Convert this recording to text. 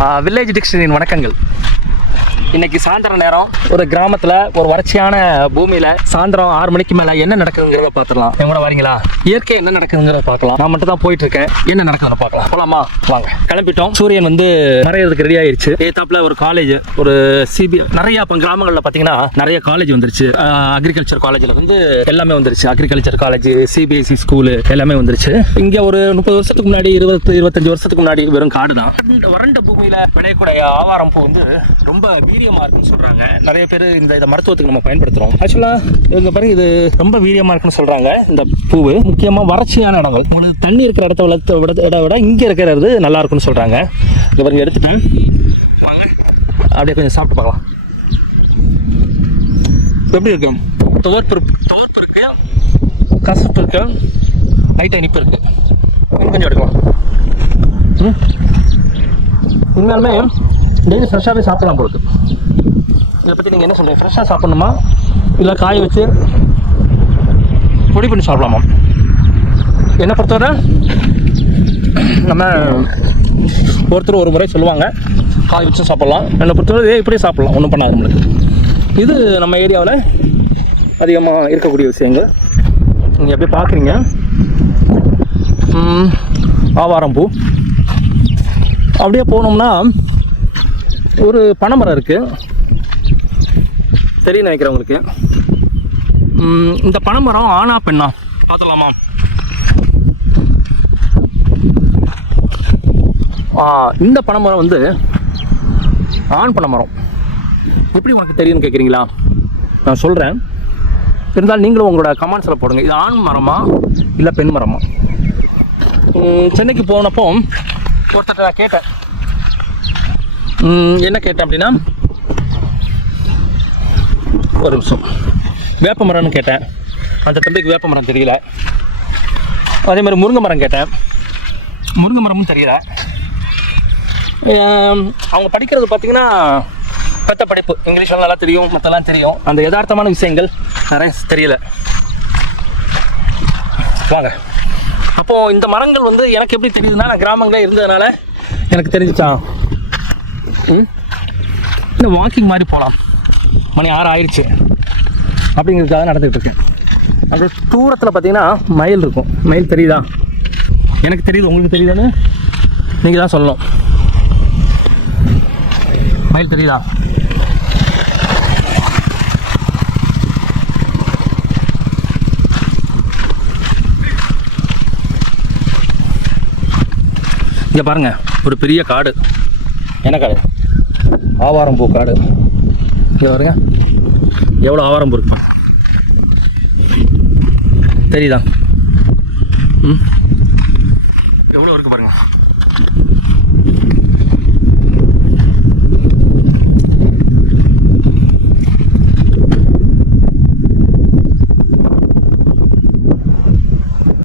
Village டிக்ஷனரியின் வணக்கங்கள். இன்னைக்கு சாயந்தர நேரம் ஒரு கிராமத்தில் ஒரு வறட்சியான பூமியில் சாயந்தரம் 6 மணிக்கு மேலே என்ன நடக்குதுங்கிறத பார்த்துடலாம். என் கூட வரீங்களா? இயற்கை என்ன நடக்குதுங்கிறத பார்க்கலாம். நான் மட்டும் தான் போயிட்டு இருக்கேன். என்ன நடக்குதுன்னு பார்க்கலாம். போலாமா? வாங்க. கிளம்பிட்டோம். சூரியன் மறையிறதுக்கு ரெடி ஆயிடுச்சு. ஏத்தாப்புல ஒரு காலேஜ், ஒரு சிபி, நிறைய இப்போ கிராமங்களில் பார்த்தீங்கன்னா நிறைய காலேஜ் வந்துருச்சு. அக்ரிகல்ச்சர் காலேஜில் எல்லாமே வந்துருச்சு. அக்ரிகல்ச்சர் காலேஜ், சிபிஎஸ்சி ஸ்கூலு எல்லாமே வந்துருச்சு. இங்கே ஒரு 30 வருஷத்துக்கு முன்னாடி, 25 வருஷத்துக்கு முன்னாடி வெறும் காடு தான். வறண்ட பூமியில் விளையக்கூடிய ஆவாரம் பூ ரொம்ப வீரியமா இருக்குன்னு சொல்றாங்க. நிறைய பேர் இதை மருத்துவத்துக்கு நம்ம பயன்படுத்துறோம். ஆக்சுவலா இவங்க பாருங்க, இது ரொம்ப வீரியமா இருக்குன்னு சொல்றாங்க. இந்த பூவு முக்கியமா வறட்சியான இடங்கள், தண்ணி இருக்கிற இடத்த விட இங்க இருக்கிறது நல்லா இருக்குன்னு சொல்றாங்க. இங்க பாருங்க, எடுத்துட்டேன். அப்படியே கொஞ்சம் சாப்பிட்டு பார்க்கலாம். எப்படி இருக்கு? துவர்ப்பு இருக்கு, கசப்பு இருக்கு, லைட்டாக இனிப்பு இருக்கு. கொஞ்சம் எடுக்கலாம். உண்மையாலுமே டெய்லி ஃப்ரெஷ்ஷாகவே சாப்பிடலாம் போகுது. இதை பற்றி நீங்கள் என்ன சொல்கிறீங்க? ஃப்ரெஷ்ஷாக சாப்பிட்ணுமா இல்லை காய வச்சு பொடி பண்ணி சாப்பிடலாமா? என்னை பொறுத்தவரை நம்ம ஒருத்தர் ஒரு முறை சொல்லுவாங்க காய வச்சு சாப்பிட்லாம். என்னை பொறுத்தவரை இப்படியே சாப்பிட்லாம், ஒன்றும் பண்ணாது நம்மளுக்கு. இது நம்ம ஏரியாவில் அதிகமாக இருக்கக்கூடிய விஷயங்கள். நீங்கள் எப்படி பார்க்குறீங்க, ஆவாரம் பூ. அப்படியே போனோம்னா ஒரு பனைமரம் இருக்குது, தெரியும் நினைக்கிறவங்களுக்கு. இந்த பனைமரம் ஆனா பெண்ணா பார்த்துலாமா? இந்த பனைமரம் ஆண் பனைமரம். எப்படி உனக்கு தெரியும்னு கேட்குறீங்களா? நான் சொல்கிறேன், இருந்தாலும் நீங்களும் உங்களோட கமெண்ட்ஸில் போடுங்க. இது ஆண் மரமா இல்லை பெண் மரமா? சென்னைக்கு போனப்போ ஒருத்தர் நான் கேட்டேன். என்ன கேட்டேன் அப்படின்னா, ஒரு நிமிஷம், வேப்ப மரம்னு கேட்டேன். அந்த தம்பிக்கு வேப்ப மரம் தெரியல. அதே மாதிரி முருங்கை மரம் கேட்டேன், முருங்கை மரமும் தெரியல. அவங்க படிக்கிறது பார்த்தீங்கன்னா பெத்த படிப்பு, இங்கிலீஷ்லாம் நல்லா தெரியும், மற்றெல்லாம் தெரியும். அந்த யதார்த்தமான விஷயங்கள் நிறைய தெரியல. வாங்க. அப்போது இந்த மரங்கள் எனக்கு எப்படி தெரியுதுன்னா, நான் கிராமங்களே இருந்ததுனால எனக்கு தெரிஞ்சிச்சான். இன்னும் வாக்கிங் மாதிரி போகலாம். மணி 6 ஆயிடுச்சு அப்படிங்கிறதுக்காக நடந்துகிட்டு இருக்கேன். அந்த தூரத்தில் பார்த்தீங்கன்னா மயில் இருக்கும். மயில் தெரியுதா? எனக்கு தெரியுது, உங்களுக்கு தெரியுதான்னு நீங்கள் தான் சொல்லணும். மயில் தெரியுதா? இங்கே பாருங்க, ஒரு பெரிய காடு. என்ன காடு? ஆவாரம் பூ காடு. இங்கே பாருங்க, எவ்வளோ ஆவாரம் பூ இருக்குமா தெரியுதா? எவ்வளோ இருக்கு பாருங்க.